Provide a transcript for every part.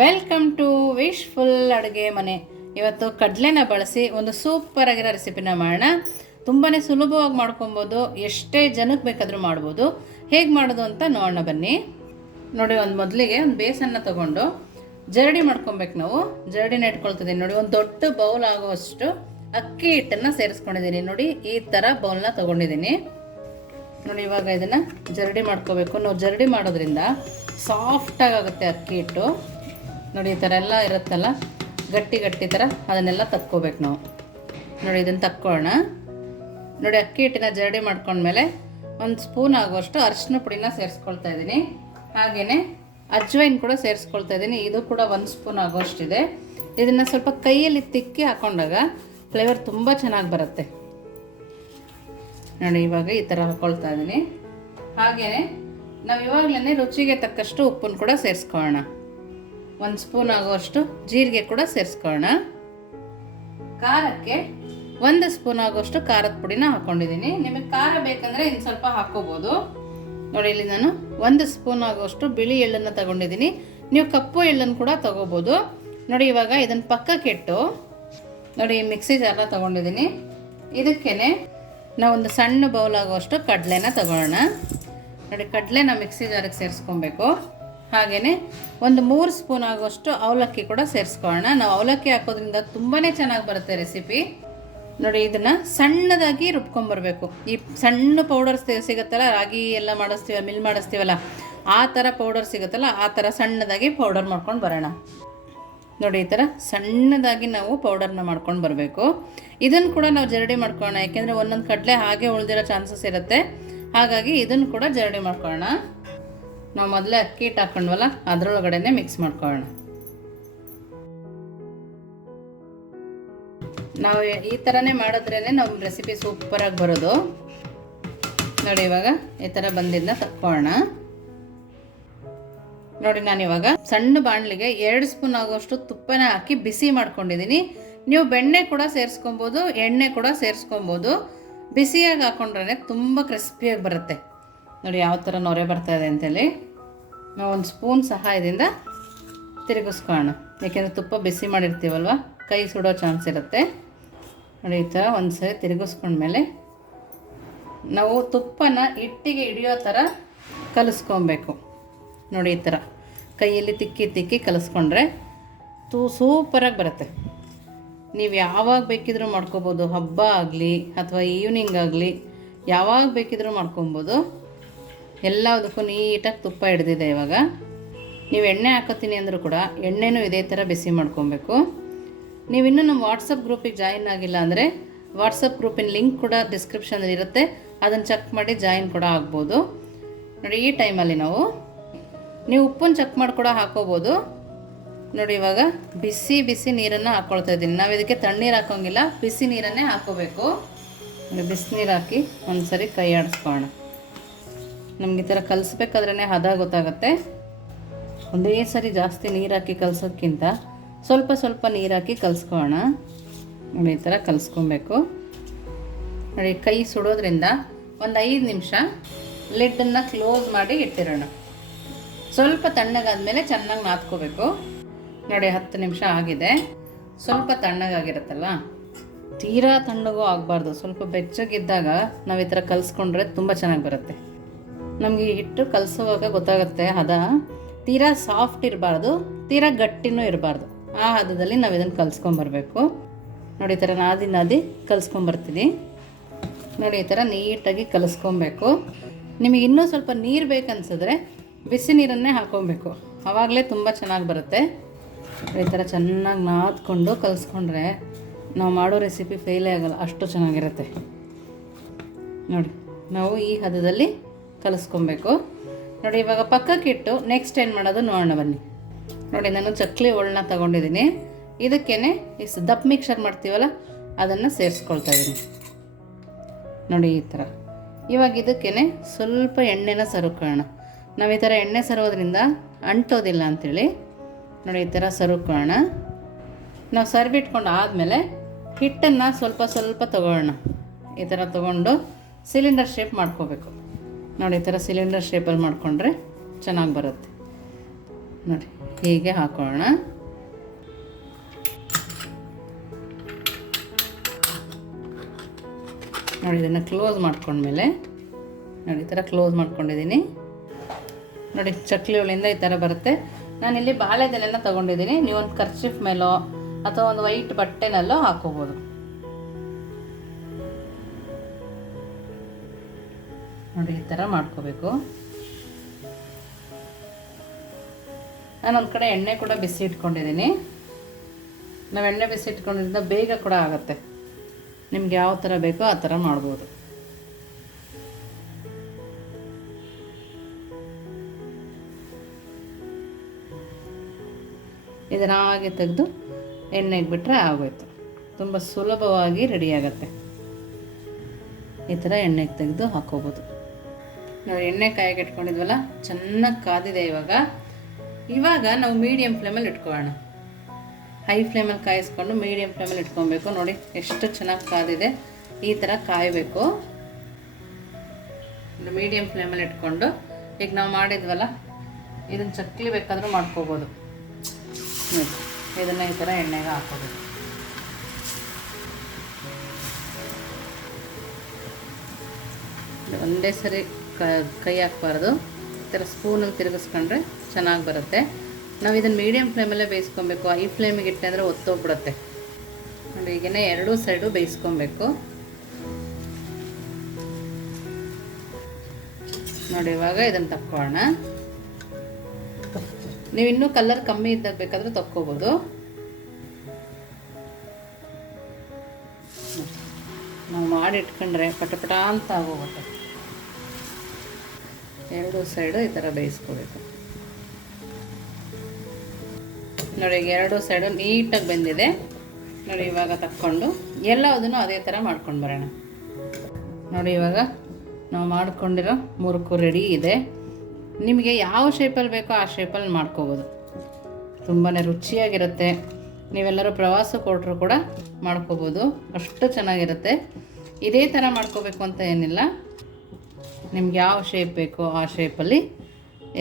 Welcome to wish full ಅಡುಗೆ ಮನೆ. ಇವತ್ತು ಕಡಲೆನ ಬಳಸಿ ಒಂದು ಸೂಪರ್ ಆಗಿರೋ ರೆಸಿಪಿನ ಮಾಡೋಣ. ತುಂಬಾ ಸುಲಭವಾಗಿ ಮಾಡ್ಕೊಬೋದು. ಎಷ್ಟೇ ಜನಕ್ಕೆ ಬೇಕಾದರೂ ಮಾಡ್ಬೋದು. ಹೇಗೆ ಮಾಡೋದು ಅಂತ ನೋಡೋಣ ಬನ್ನಿ. ನೋಡಿ, ಒಂದು ಮೊದಲಿಗೆ ಒಂದು ಬೇಸನ್ನ ತಗೊಂಡು ಜರಡಿ ಮಾಡ್ಕೊಬೇಕು ನಾವು. ಜರಡಿನ ಇಟ್ಕೊಳ್ತಿದ್ದೀನಿ. ನೋಡಿ, ಒಂದು ದೊಡ್ಡ ಬೌಲ್ ಆಗುವಷ್ಟು ಅಕ್ಕಿ ಹಿಟ್ಟನ್ನು ಸೇರಿಸ್ಕೊಂಡಿದ್ದೀನಿ. ನೋಡಿ, ಈ ಥರ ಬೌಲ್ನ ತೊಗೊಂಡಿದ್ದೀನಿ. ನೋಡಿ, ಇವಾಗ ಇದನ್ನು ಜರಡಿ ಮಾಡ್ಕೋಬೇಕು. ನಾವು ಜರಡಿ ಮಾಡೋದ್ರಿಂದ ಸಾಫ್ಟಾಗುತ್ತೆ ಅಕ್ಕಿ ಹಿಟ್ಟು. ನೋಡಿ, ಈ ಥರ ಎಲ್ಲ ಇರುತ್ತಲ್ಲ, ಗಟ್ಟಿ ಗಟ್ಟಿ ಥರ ಅದನ್ನೆಲ್ಲ ತಕ್ಕೋಬೇಕು ನಾವು. ನೋಡಿ, ಇದನ್ನು ತಕ್ಕೋಣ. ನೋಡಿ, ಅಕ್ಕಿ ಹಿಟ್ಟಿನ ಜರಡಿ ಮಾಡ್ಕೊಂಡ್ಮೇಲೆ ಒಂದು ಸ್ಪೂನ್ ಆಗುವಷ್ಟು ಅರಿಶಿನ ಪುಡಿನ ಸೇರಿಸ್ಕೊಳ್ತಾ ಇದ್ದೀನಿ. ಹಾಗೆಯೇ ಅಜ್ವೈನ್ ಕೂಡ ಸೇರಿಸ್ಕೊಳ್ತಾ ಇದ್ದೀನಿ. ಇದು ಕೂಡ ಒಂದು ಸ್ಪೂನ್ ಆಗುವಷ್ಟಿದೆ. ಇದನ್ನು ಸ್ವಲ್ಪ ಕೈಯಲ್ಲಿ ತಿಕ್ಕಿ ಹಾಕೊಂಡಾಗ ಫ್ಲೇವರ್ ತುಂಬ ಚೆನ್ನಾಗಿ ಬರುತ್ತೆ. ನೋಡಿ, ಇವಾಗ ಈ ಥರ ಹಾಕ್ಕೊಳ್ತಾ ಇದ್ದೀನಿ. ಹಾಗೆಯೇ ನಾವು ಇವಾಗಲೇ ರುಚಿಗೆ ತಕ್ಕಷ್ಟು ಉಪ್ಪನ್ನು ಕೂಡ ಸೇರಿಸ್ಕೊಳ್ಳೋಣ. ಒಂದು ಸ್ಪೂನ್ ಆಗುವಷ್ಟು ಜೀರಿಗೆ ಕೂಡ ಸೇರಿಸ್ಕೊಳ್ಳೋಣ ಖಾರಕ್ಕೆ ಒಂದು ಸ್ಪೂನ್ ಆಗುವಷ್ಟು ಖಾರದ ಪುಡಿನ ಹಾಕೊಂಡಿದ್ದೀನಿ. ನಿಮಗೆ ಖಾರ ಬೇಕಂದ್ರೆ ಇನ್ನು ಸ್ವಲ್ಪ ಹಾಕ್ಕೋಬೋದು. ನೋಡಿ, ಇಲ್ಲಿ ನಾನು ಒಂದು ಸ್ಪೂನ್ ಆಗುವಷ್ಟು ಬಿಳಿ ಎಳ್ಳನ್ನು ತಗೊಂಡಿದ್ದೀನಿ. ನೀವು ಕಪ್ಪು ಎಳ್ಳನ್ನು ಕೂಡ ತಗೋಬೋದು. ನೋಡಿ, ಇವಾಗ ಇದನ್ನು ಪಕ್ಕಕ್ಕೆ ಇಟ್ಟು ನೋಡಿ ಮಿಕ್ಸಿ ಜಾರ ತಗೊಂಡಿದ್ದೀನಿ. ಇದಕ್ಕೇನೆ ನಾವೊಂದು ಸಣ್ಣ ಬೌಲ್ ಆಗುವಷ್ಟು ಕಡಲೆನ ತಗೊಳ್ಳೋಣ. ನೋಡಿ, ಕಡಲೆನ ಮಿಕ್ಸಿ ಜಾರಿಗೆ ಸೇರಿಸ್ಕೊಬೇಕು. ಹಾಗೆಯೇ ಒಂದು ಮೂರು ಸ್ಪೂನ್ ಆಗುವಷ್ಟು ಅವಲಕ್ಕಿ ಕೂಡ ಸೇರಿಸ್ಕೊಳ್ಳೋಣ. ನಾವು ಅವಲಕ್ಕಿ ಹಾಕೋದ್ರಿಂದ ತುಂಬಾ ಚೆನ್ನಾಗಿ ಬರುತ್ತೆ ರೆಸಿಪಿ. ನೋಡಿ, ಇದನ್ನು ಸಣ್ಣದಾಗಿ ರುಬ್ಕೊಂಬರ್ಬೇಕು. ಈ ಸಣ್ಣ ಪೌಡರ್ ಸಿಗುತ್ತಲ್ಲ, ರಾಗಿ ಎಲ್ಲ ಮಾಡಿಸ್ತೀವ ಮಿಲ್ ಮಾಡಿಸ್ತೀವಲ್ಲ, ಆ ಥರ ಪೌಡರ್ ಸಿಗುತ್ತಲ್ಲ, ಆ ಥರ ಸಣ್ಣದಾಗಿ ಪೌಡರ್ ಮಾಡ್ಕೊಂಡು ಬರೋಣ. ನೋಡಿ, ಈ ಥರ ಸಣ್ಣದಾಗಿ ನಾವು ಪೌಡರ್ನ ಮಾಡ್ಕೊಂಡು ಬರಬೇಕು. ಇದನ್ನು ಕೂಡ ನಾವು ಜರಡಿ ಮಾಡ್ಕೊಳ್ಳೋಣ, ಯಾಕೆಂದರೆ ಒಂದೊಂದು ಕಡಲೆ ಹಾಗೆ ಉಳಿದಿರೋ ಚಾನ್ಸಸ್ ಇರುತ್ತೆ. ಹಾಗಾಗಿ ಇದನ್ನು ಕೂಡ ಜರಡಿ ಮಾಡ್ಕೊಳ್ಳೋಣ. ನಾವು ಮೊದಲೇ ಅಕ್ಕಿ ಹಿಟ್ಟು ಹಾಕೊಂಡ್ವಲ್ಲ, ಅದರೊಳಗಡೆನೆ ಮಿಕ್ಸ್ ಮಾಡ್ಕೊಳ್ಳೋಣ. ನಾವು ಈ ಥರನೇ ಮಾಡಿದ್ರೇ ನಮ್ಮ ರೆಸಿಪಿ ಸೂಪರಾಗಿ ಬರೋದು. ನೋಡಿ ಇವಾಗ ಈ ಥರ ಬಂದಿದ್ದನ್ನ ತಕ್ಕೊಳ್ಳೋಣ ನೋಡಿ ನಾನು ಇವಾಗ ಸಣ್ಣ ಬಾಣಲಿಗೆ ಎರಡು ಸ್ಪೂನ್ ಆಗೋಷ್ಟು ತುಪ್ಪನ ಹಾಕಿ ಬಿಸಿ ಮಾಡ್ಕೊಂಡಿದ್ದೀನಿ ನೀವು ಬೆಣ್ಣೆ ಕೂಡ ಸೇರಿಸ್ಕೊಬೋದು, ಎಣ್ಣೆ ಕೂಡ ಸೇರಿಸ್ಕೊಬೋದು. ಬಿಸಿಯಾಗಿ ಹಾಕೊಂಡ್ರೆ ತುಂಬ ಕ್ರಿಸ್ಪಿಯಾಗಿ ಬರುತ್ತೆ. ನೋಡಿ ಯಾವ ಥರ ನೊರೆ ಬರ್ತಾ ಇದೆ ಅಂತೇಳಿ. ನಾವು ಒಂದು ಸ್ಪೂನ್ ಸಹಾಯದಿಂದ ತಿರುಗಿಸ್ಕೊಳ್ಳೋಣ. ಏಕೆಂದರೆ ತುಪ್ಪ ಬಿಸಿ ಮಾಡಿರ್ತೀವಲ್ವ? ಕೈ ಸುಡೋ ಚಾನ್ಸ್ ಇರುತ್ತೆ. ನೋಡಿ ಈ ಥರ ಒಂದು ಸರಿ ತಿರುಗಿಸ್ಕೊಂಡ್ಮೇಲೆ ನಾವು ತುಪ್ಪನ ಇಟ್ಟಿಗೆ ಹಿಡಿಯೋ ಥರ ಕಲಿಸ್ಕೊಬೇಕು. ನೋಡಿ ಈ ಥರ. ಕೈಯಲ್ಲಿ ತಿಕ್ಕಿ ತಿಕ್ಕಿ ಕಲಿಸ್ಕೊಂಡ್ರೆ ತೂ ಸೂಪರಾಗಿ ಬರುತ್ತೆ. ನೀವು ಯಾವಾಗ ಬೇಕಿದ್ರೂ ಮಾಡ್ಕೊಬೋದು. ಹಬ್ಬ ಆಗಲಿ ಅಥವಾ ಈವ್ನಿಂಗ್ ಆಗಲಿ ಯಾವಾಗ ಬೇಕಿದ್ರೂ ಮಾಡ್ಕೊಬೋದು. ಎಲ್ಲದಕ್ಕೂ ನೀಟಾಗಿ ತುಪ್ಪ ಹಿಡ್ದಿದೆ ಇವಾಗ. ನೀವು ಎಣ್ಣೆ ಹಾಕೋತೀನಿ ಅಂದರೂ ಕೂಡ ಎಣ್ಣೆನೂ ಇದೇ ಥರ ಬಿಸಿ ಮಾಡ್ಕೊಬೇಕು. ನೀವು ಇನ್ನೂ ನಮ್ಮ ವಾಟ್ಸಪ್ ಗ್ರೂಪಿಗೆ ಜಾಯಿನ್ ಆಗಿಲ್ಲ ಅಂದರೆ ವಾಟ್ಸಪ್ ಗ್ರೂಪಿನ ಲಿಂಕ್ ಕೂಡ ಡಿಸ್ಕ್ರಿಪ್ಷನಲ್ಲಿ ಇರುತ್ತೆ. ಅದನ್ನು ಚೆಕ್ ಮಾಡಿ ಜಾಯಿನ್ ಕೂಡ ಆಗ್ಬೋದು. ನೋಡಿ, ಈ ಟೈಮಲ್ಲಿ ನಾವು ನೀವು ಉಪ್ಪನ್ನು ಚೆಕ್ ಮಾಡಿ ಕೂಡ ಹಾಕೋಬೋದು. ನೋಡಿ, ಇವಾಗ ಬಿಸಿ ಬಿಸಿ ನೀರನ್ನು ಹಾಕ್ಕೊಳ್ತಾ ಇದ್ದೀನಿ. ನಾವು ಇದಕ್ಕೆ ತಣ್ಣೀರು ಹಾಕೋಂಗಿಲ್ಲ, ಬಿಸಿ ನೀರನ್ನೇ ಹಾಕೋಬೇಕು. ಬಿಸಿನೀರು ಹಾಕಿ ಒಂದು ಸರಿ ಕೈ ಆಡಿಸ್ಕೊಳ್ಳೋಣ. ನಮ್ಗೆ ಈ ಥರ ಕಲಿಸ್ಬೇಕಾದ್ರೇ ಹದ ಗೊತ್ತಾಗುತ್ತೆ. ಒಂದೇ ಸರಿ ಜಾಸ್ತಿ ನೀರು ಹಾಕಿ ಕಲಸೋಕ್ಕಿಂತ ಸ್ವಲ್ಪ ಸ್ವಲ್ಪ ನೀರು ಹಾಕಿ ಕಲಿಸ್ಕೊಳ್ಳೋಣ. ನೋಡಿ, ಈ ಥರ ಕಲಿಸ್ಕೊಬೇಕು. ನೋಡಿ, ಕೈ ಸುಡೋದ್ರಿಂದ ಒಂದು ಐದು ನಿಮಿಷ ಲಿಡ್ಡನ್ನು ಕ್ಲೋಸ್ ಮಾಡಿ ಇಟ್ಟಿರೋಣ. ಸ್ವಲ್ಪ ತಣ್ಣಗಾದ್ಮೇಲೆ ಚೆನ್ನಾಗಿ ನಾದ್ಕೋಬೇಕು. ನೋಡಿ, ಹತ್ತು ನಿಮಿಷ ಆಗಿದೆ. ಸ್ವಲ್ಪ ತಣ್ಣಗಾಗಿರುತ್ತಲ್ಲ? ತೀರಾ ತಣ್ಣಗೂ ಆಗಬಾರ್ದು. ಸ್ವಲ್ಪ ಬೆಚ್ಚಗಿದ್ದಾಗ ನಾವು ಈ ಥರ ಕಲಿಸ್ಕೊಂಡ್ರೆ ತುಂಬ ಚೆನ್ನಾಗಿ ಬರುತ್ತೆ. ನಮಗೆ ಹಿಟ್ಟು ಕಲಸುವಾಗ ಗೊತ್ತಾಗುತ್ತೆ, ಹದ. ತೀರಾ ಸಾಫ್ಟ್ ಇರಬಾರ್ದು, ತೀರಾ ಗಟ್ಟಿನೂ ಇರಬಾರ್ದು. ಆ ಹದದಲ್ಲಿ ನಾವು ಇದನ್ನು ಕಲಿಸ್ಕೊಂಬರ್ಬೇಕು. ನೋಡಿ ಈ ಥರ ನಾದಿ ನಾದಿ ಕಲಿಸ್ಕೊಂಬರ್ತೀನಿ ನೋಡಿ ಈ ಥರ ನೀಟಾಗಿ ಕಲಿಸ್ಕೊಬೇಕು. ನಿಮಗೆ ಇನ್ನೂ ಸ್ವಲ್ಪ ನೀರು ಬೇಕನ್ಸಿದ್ರೆ ಬಿಸಿ ನೀರನ್ನೇ ಹಾಕೊಬೇಕು. ಆವಾಗಲೇ ತುಂಬ ಚೆನ್ನಾಗಿ ಬರುತ್ತೆ. ಈ ಥರ ಚೆನ್ನಾಗಿ ನಾದ್ಕೊಂಡು ಕಲಿಸ್ಕೊಂಡ್ರೆ ನಾವು ಮಾಡೋ ರೆಸಿಪಿ ಫೇಲೇ ಆಗೋಲ್ಲ, ಅಷ್ಟು ಚೆನ್ನಾಗಿರುತ್ತೆ. ನೋಡಿ, ನಾವು ಈ ಹದದಲ್ಲಿ ಕಲಿಸ್ಕೊಬೇಕು. ನೋಡಿ, ಇವಾಗ ಪಕ್ಕಕ್ಕಿಟ್ಟು ನೆಕ್ಸ್ಟ್ ಏನು ಮಾಡೋದು ನೋಡೋಣ ಬನ್ನಿ. ನೋಡಿ, ನಾನು ಚಕ್ಲಿ ಒಳ್ಳನ್ನ ತಗೊಂಡಿದ್ದೀನಿ. ಇದಕ್ಕೇ ಈ ದಪ್ಪ ಮಿಕ್ಸರ್ ಮಾಡ್ತೀವಲ್ಲ, ಅದನ್ನು ಸೇರಿಸ್ಕೊಳ್ತಾ ಇದ್ದೀನಿ ನೋಡಿ, ಈ ಥರ. ಇವಾಗ ಇದಕ್ಕೇ ಸ್ವಲ್ಪ ಎಣ್ಣೆನ ಸರುಕೋಣ ನಾವು ಈ ಥರ ಎಣ್ಣೆ ಸರೋದ್ರಿಂದ ಅಂಟೋದಿಲ್ಲ ಅಂಥೇಳಿ ನೋಡಿ, ಈ ಥರ ಸರುಕೊಳ್ಳೋಣ. ನಾವು ಸರ್ವಿಟ್ಕೊಂಡು ಆದಮೇಲೆ ಹಿಟ್ಟನ್ನು ಸ್ವಲ್ಪ ಸ್ವಲ್ಪ ತಗೊಳ್ಳೋಣ. ಈ ಥರ ತೊಗೊಂಡು ಸಿಲಿಂಡರ್ ಶೇಪ್ ಮಾಡ್ಕೋಬೇಕು. ನೋಡಿ, ಈ ಥರ ಸಿಲಿಂಡರ್ ಶೇಪಲ್ಲಿ ಮಾಡಿಕೊಂಡ್ರೆ ಚೆನ್ನಾಗಿ ಬರುತ್ತೆ. ನೋಡಿ, ಹೀಗೆ ಹಾಕೋಣ. ನೋಡಿ, ಇದನ್ನು ಕ್ಲೋಸ್ ಮಾಡ್ಕೊಂಡ್ಮೇಲೆ, ನೋಡಿ, ಈ ಥರ ಕ್ಲೋಸ್ ಮಾಡ್ಕೊಂಡಿದ್ದೀನಿ. ನೋಡಿ, ಚಕ್ಲಿ ಒಳಿಂದ ಈ ಥರ ಬರುತ್ತೆ. ನಾನಿಲ್ಲಿ ಬಾಳೆದೆಲೆನ ತೊಗೊಂಡಿದ್ದೀನಿ. ನೀವು ಒಂದು ಕರ್ಚಿಫ್ ಮೇಲೋ ಅಥವಾ ಒಂದು ವೈಟ್ ಬಟ್ಟೆನಲ್ಲೋ ಹಾಕೋಬೋದು. ನೋಡಿ, ಈ ಥರ ಮಾಡ್ಕೋಬೇಕು. ನಾನು ಒಂದು ಕಡೆ ಎಣ್ಣೆ ಕೂಡ ಬಿಸಿ ಇಟ್ಕೊಂಡಿದ್ದೀನಿ. ನಾವು ಎಣ್ಣೆ ಬಿಸಿ ಇಟ್ಕೊಂಡಿದ್ದ ಬೇಗ ಕೂಡ ಆಗುತ್ತೆ. ನಿಮ್ಗೆ ಯಾವ ಥರ ಬೇಕೋ ಆ ಥರ ಮಾಡ್ಬೋದು. ಇದನ್ನಾಗಿ ತೆಗೆದು ಎಣ್ಣೆಗೆ ಬಿಟ್ಟರೆ ಆಗೋಯ್ತು. ತುಂಬ ಸುಲಭವಾಗಿ ರೆಡಿ ಈ ಥರ ಎಣ್ಣೆಗೆ ತೆಗೆದು ಹಾಕೋಬೋದು. ನಾವು ಎಣ್ಣೆ ಕಾಯಿಗೆ ಇಟ್ಕೊಂಡಿದ್ವಲ್ಲ, ಚೆನ್ನಾಗಿ ಕಾದಿದೆ ಇವಾಗ. ಇವಾಗ ನಾವು ಮೀಡಿಯಮ್ ಫ್ಲೇಮಲ್ಲಿ ಇಟ್ಕೊಳ್ಳೋಣ. ಹೈ ಫ್ಲೇಮಲ್ಲಿ ಕಾಯಿಸ್ಕೊಂಡು ಮೀಡಿಯಮ್ ಫ್ಲೇಮಲ್ಲಿ ಇಟ್ಕೊಬೇಕು. ನೋಡಿ, ಎಷ್ಟು ಚೆನ್ನಾಗಿ ಕಾದಿದೆ. ಈ ಥರ ಕಾಯಬೇಕು. ಮೀಡಿಯಮ್ ಫ್ಲೇಮಲ್ಲಿ ಇಟ್ಕೊಂಡು, ಈಗ ನಾವು ಮಾಡಿದ್ವಲ್ಲ ಇದನ್ನು ಚಕ್ಲಿ ಬೇಕಾದರೂ ಮಾಡ್ಕೋಬೋದು. ಇದನ್ನು ಈ ಥರ ಎಣ್ಣೆಗೆ ಹಾಕೋಬೇಕು ಒಂದೇ ಸರಿ ಕೈ ಹಾಕ್ಬಾರ್ದು. ಈ ಥರ ಸ್ಪೂನಲ್ಲಿ ತಿರುಗಿಸ್ಕೊಂಡ್ರೆ ಚೆನ್ನಾಗಿ ಬರುತ್ತೆ. ನಾವು ಇದನ್ನು ಮೀಡಿಯಮ್ ಫ್ಲೇಮಲ್ಲೇ ಬೇಯಿಸ್ಕೊಬೇಕು. ಐ ಫ್ಲೇಮಿಗೆ ಇಟ್ಟೆ ಅಂದರೆ ಒತ್ತೋಗ್ಬಿಡುತ್ತೆ. ನೋಡಿ, ಈಗೇನೆ ಎರಡೂ ಸೈಡು ಬೇಯಿಸ್ಕೊಬೇಕು. ನೋಡಿ, ಇವಾಗ ಇದನ್ನು ತಕ್ಕೋಣ ನೀವು ಇನ್ನೂ ಕಲರ್ ಕಮ್ಮಿ ಇದ್ದಾಗ ಬೇಕಾದ್ರೆ ತಕ್ಕೋಬೋದು. ನಾವು ಮಾಡಿ ಇಟ್ಕೊಂಡ್ರೆ ಪಟಪಟ ಅಂತ ಆಗೋಗುತ್ತೆ. ಎರಡು ಸೈಡು ಈ ಥರ ಬೇಯಿಸ್ಕೋಬೇಕು. ನೋಡಿ ಎರಡು ಸೈಡು ನೀಟಾಗಿ ಬೆಂದಿದೆ. ನೋಡಿ, ಇವಾಗ ತಕ್ಕೊಂಡು ಎಲ್ಲದನ್ನು ಅದೇ ಥರ ಮಾಡ್ಕೊಂಡು ಬರೋಣ. ನೋಡಿ, ಇವಾಗ ನಾವು ಮಾಡಿಕೊಂಡಿರೋ ಮುರುಕು ರೆಡಿ ಇದೆ. ನಿಮಗೆ ಯಾವ ಶೇಪಲ್ಲಿ ಬೇಕೋ ಆ ಶೇಪಲ್ಲಿ ಮಾಡ್ಕೋಬೋದು. ತುಂಬಾ ರುಚಿಯಾಗಿರುತ್ತೆ. ನೀವೆಲ್ಲರೂ ಪ್ರವಾಸಕ್ಕೆ ಹೊರಟ್ರು ಕೂಡ ಮಾಡ್ಕೋಬೋದು. ಅಷ್ಟು ಚೆನ್ನಾಗಿರುತ್ತೆ. ಇದೇ ಥರ ಮಾಡ್ಕೋಬೇಕು ಅಂತ ಏನಿಲ್ಲ. ನಿಮ್ಗೆ ಯಾವ ಶೇಪ್ ಬೇಕೋ ಆ ಶೇಪಲ್ಲಿ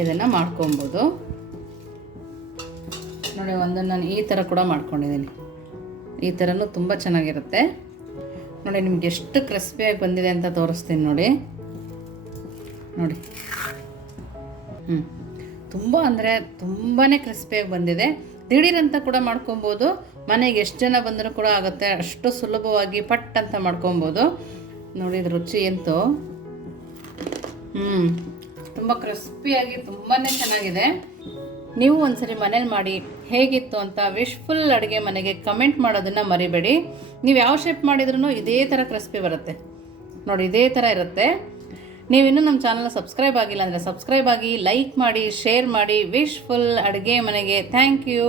ಇದನ್ನು ಮಾಡ್ಕೊಬೋದು. ನೋಡಿ, ಒಂದನ್ನು ನಾನು ಈ ಥರ ಕೂಡ ಮಾಡ್ಕೊಂಡಿದ್ದೀನಿ. ಈ ಥರನೂ ತುಂಬ ಚೆನ್ನಾಗಿರುತ್ತೆ. ನೋಡಿ, ನಿಮ್ಗೆ ಎಷ್ಟು ಕ್ರಿಸ್ಪಿಯಾಗಿ ಬಂದಿದೆ ಅಂತ ತೋರಿಸ್ತೀನಿ ನೋಡಿ. ನೋಡಿ. ಹ್ಞೂ ತುಂಬ ಅಂದರೆ ತುಂಬಾ ಕ್ರಿಸ್ಪಿಯಾಗಿ ಬಂದಿದೆ. ದಿಢೀರಂತ ಕೂಡ ಮಾಡ್ಕೊಬೋದು. ಮನೆಗೆ ಎಷ್ಟು ಜನ ಬಂದರೂ ಕೂಡ ಆಗುತ್ತೆ. ಅಷ್ಟು ಸುಲಭವಾಗಿ ಪಟ್ ಅಂತ ಮಾಡ್ಕೊಬೋದು. ನೋಡಿ ರುಚಿ ಎಂತೂ. ಹ್ಞೂ ತುಂಬ ಕ್ರಿಸ್ಪಿಯಾಗಿ ತುಂಬಾ ಚೆನ್ನಾಗಿದೆ. ನೀವು ಒಂದ್ಸರಿ ಮನೇಲಿ ಮಾಡಿ ಹೇಗಿತ್ತು ಅಂತ ವಿಶ್ಫುಲ್ ಅಡುಗೆ ಮನೆಗೆ ಕಮೆಂಟ್ ಮಾಡೋದನ್ನು ಮರಿಬೇಡಿ. ನೀವು ಯಾವ ಶೇಪ್ ಮಾಡಿದ್ರೂ ಇದೇ ಥರ ಕ್ರಿಸ್ಪಿ ಬರುತ್ತೆ. ನೋಡಿ, ಇದೇ ಥರ ಇರುತ್ತೆ. ನೀವಿನ್ನೂ ನಮ್ಮ ಚಾನಲ್ ಸಬ್ಸ್ಕ್ರೈಬ್ ಆಗಿಲ್ಲ ಅಂದರೆ ಸಬ್ಸ್ಕ್ರೈಬ್ ಆಗಿ ಲೈಕ್ ಮಾಡಿ ಶೇರ್ ಮಾಡಿ ವಿಶ್ಫುಲ್ ಅಡುಗೆ ಮನೆಗೆ. Thank you